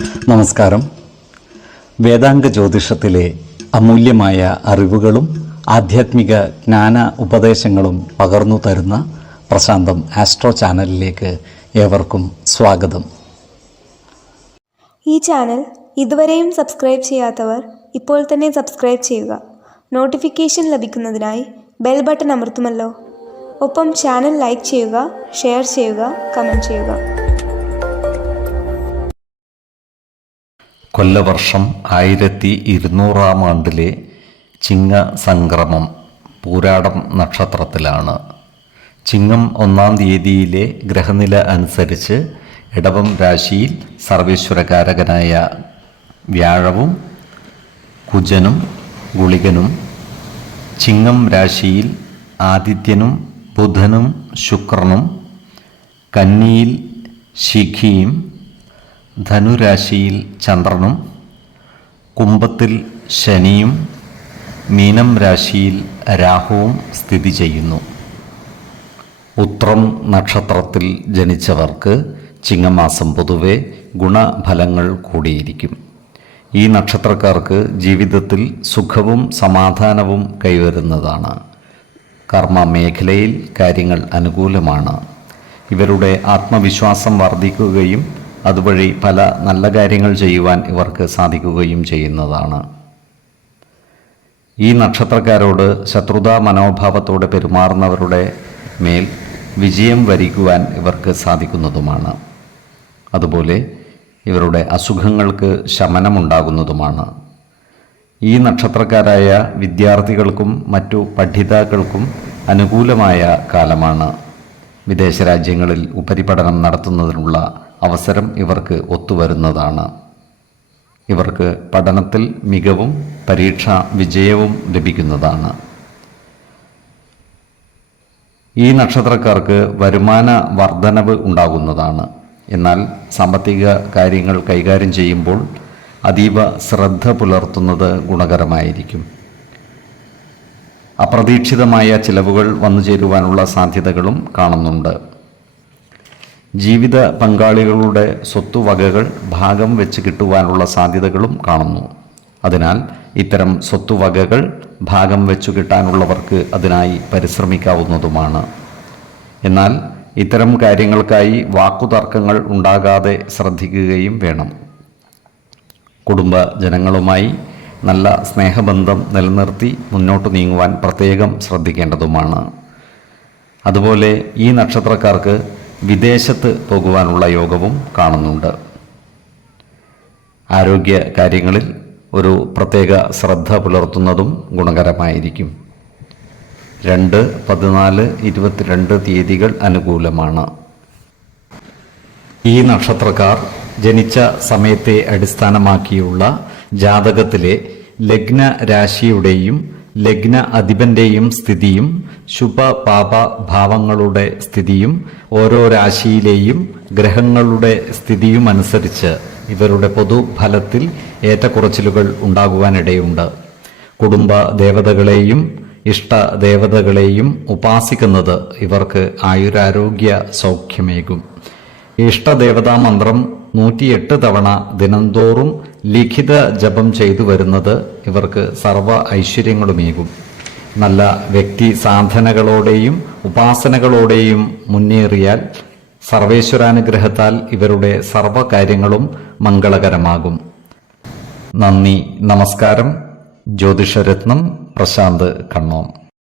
നമസ്കാരം. വേദാംഗ ജ്യോതിഷത്തിലെ അമൂല്യമായ അറിവുകളും ആധ്യാത്മിക ജ്ഞാന ഉപദേശങ്ങളും പകർന്നു തരുന്ന പ്രശാന്തം ആസ്ട്രോ ചാനലിലേക്ക് ഏവർക്കും സ്വാഗതം. ഈ ചാനൽ ഇതുവരെയും സബ്സ്ക്രൈബ് ചെയ്യാത്തവർ ഇപ്പോൾ തന്നെ സബ്സ്ക്രൈബ് ചെയ്യുക. നോട്ടിഫിക്കേഷൻ ലഭിക്കുന്നതിനായി ബെൽ ബട്ടൺ അമർത്തുമല്ലോ. ഒപ്പം ചാനൽ ലൈക്ക് ചെയ്യുക, ഷെയർ ചെയ്യുക, കമൻറ്റ് ചെയ്യുക. കൊല്ലവർഷം 1200 ആണ്ടിലെ ചിങ്ങ സംക്രമം പൂരാടം നക്ഷത്രത്തിലാണ്. ചിങ്ങം 1-ാം തീയതിയിലെ ഗ്രഹനില അനുസരിച്ച് ഇടവം രാശിയിൽ സർവേശ്വരകാരകനായ വ്യാഴവും കുജനും ഗുളികനും, ചിങ്ങം രാശിയിൽ ആദിത്യനും ബുധനും ശുക്രനും, കന്നിയിൽ ശിഖിയും, ധനുരാശിയിൽ ചന്ദ്രനും, കുംഭത്തിൽ ശനിയും, മീനം രാശിയിൽ രാഹുവും സ്ഥിതി ചെയ്യുന്നു. ഉത്രം നക്ഷത്രത്തിൽ ജനിച്ചവർക്ക് ചിങ്ങമാസം പൊതുവെ ഗുണഫലങ്ങൾ കൂടിയിരിക്കും. ഈ നക്ഷത്രക്കാർക്ക് ജീവിതത്തിൽ സുഖവും സമാധാനവും കൈവരുന്നതാണ്. കർമ്മ മേഖലയിൽ കാര്യങ്ങൾ അനുകൂലമാണ്. ഇവരുടെ ആത്മവിശ്വാസം വർദ്ധിക്കുകയും അതുവഴി പല നല്ല കാര്യങ്ങൾ ചെയ്യുവാൻ ഇവർക്ക് സാധിക്കുകയും ചെയ്യുന്നതാണ്. ഈ നക്ഷത്രക്കാരോട് ശത്രുതാ മനോഭാവത്തോടെ പെരുമാറുന്നവരുടെ മേൽ വിജയം വരിക്കുവാൻ ഇവർക്ക് സാധിക്കുന്നതുമാണ്. അതുപോലെ ഇവരുടെ അസുഖങ്ങൾക്ക് ശമനമുണ്ടാകുന്നതുമാണ്. ഈ നക്ഷത്രക്കാരായ വിദ്യാർത്ഥികൾക്കും മറ്റു പഠിതാക്കൾക്കും അനുകൂലമായ കാലമാണ്. വിദേശ രാജ്യങ്ങളിൽ ഉപരിപഠനം നടത്തുന്നതിനുള്ള അവസരം ഇവർക്ക് ഒത്തുവരുന്നതാണ്. ഇവർക്ക് പഠനത്തിൽ മികവും പരീക്ഷാ വിജയവും ലഭിക്കുന്നതാണ്. ഈ നക്ഷത്രക്കാർക്ക് വരുമാന വർധനവ് ഉണ്ടാകുന്നതാണ്. എന്നാൽ സാമ്പത്തിക കാര്യങ്ങൾ കൈകാര്യം ചെയ്യുമ്പോൾ അതീവ ശ്രദ്ധ പുലർത്തുന്നത് ഗുണകരമായിരിക്കും. അപ്രതീക്ഷിതമായ ചിലവുകൾ വന്നു ചേരുവാനുള്ള സാധ്യതകളും കാണുന്നുണ്ട്. ജീവിത പങ്കാളികളുടെ സ്വത്തുവകകൾ ഭാഗം വെച്ച് കിട്ടുവാനുള്ള സാധ്യതകളും കാണുന്നു. അതിനാൽ ഇത്തരം സ്വത്തുവകകൾ ഭാഗം വെച്ചു കിട്ടാനുള്ളവർക്ക് അതിനായി പരിശ്രമിക്കാവുന്നതുമാണ്. എന്നാൽ ഇത്തരം കാര്യങ്ങൾക്കായി വാക്കുതർക്കങ്ങൾ ഉണ്ടാകാതെ ശ്രദ്ധിക്കുകയും വേണം. കുടുംബ ജനങ്ങളുമായി നല്ല സ്നേഹബന്ധം നിലനിർത്തി മുന്നോട്ട് നീങ്ങുവാൻ പ്രത്യേകം ശ്രദ്ധിക്കേണ്ടതുമാണ്. അതുപോലെ ഈ നക്ഷത്രക്കാർക്ക് വിദേശത്ത് പോകുവാനുള്ള യോഗവും കാണുന്നുണ്ട്. ആരോഗ്യ കാര്യങ്ങളിൽ ഒരു പ്രത്യേക ശ്രദ്ധ പുലർത്തുന്നതും ഗുണകരമായിരിക്കും. 2, 14, 22 തീയതികൾ അനുകൂലമാണ്. ഈ നക്ഷത്രക്കാർ ജനിച്ച സമയത്തെ അടിസ്ഥാനമാക്കിയുള്ള ജാതകത്തിലെ ലഗ്ന രാശിയുടെയും ലഗ്ന അധിപന്റെയും സ്ഥിതിയും ശുഭ-പാപ ഭാവങ്ങളുടെ സ്ഥിതിയും ഓരോ രാശിയിലെയും ഗ്രഹങ്ങളുടെ സ്ഥിതിയുമനുസരിച്ച് ഇവരുടെ പൊതുഫലത്തിൽ ഏറ്റക്കുറച്ചിലുകൾ ഉണ്ടാകുവാനിടയുണ്ട്. കുടുംബ ദേവതകളെയും ഇഷ്ടദേവതകളെയും ഉപാസിക്കുന്നത് ഇവർക്ക് ആയുരാരോഗ്യ സൗഖ്യമേകും. ഇഷ്ടദേവതാ മന്ത്രം 108 തവണ ദിനംതോറും ലിഖിത ജപം ചെയ്തു വരുന്നത് ഇവർക്ക് സർവ്വ ഐശ്വര്യങ്ങളുമേകും. നല്ല വ്യക്തി സാധനകളോടെയും ഉപാസനകളോടെയും മുന്നേറിയാൽ സർവേശ്വരാനുഗ്രഹത്താൽ ഇവരുടെ സർവ്വകാര്യങ്ങളും മംഗളകരമാകും. നന്ദി, നമസ്കാരം. ജ്യോതിഷരത്നം പ്രശാന്ത് കണ്ണോം.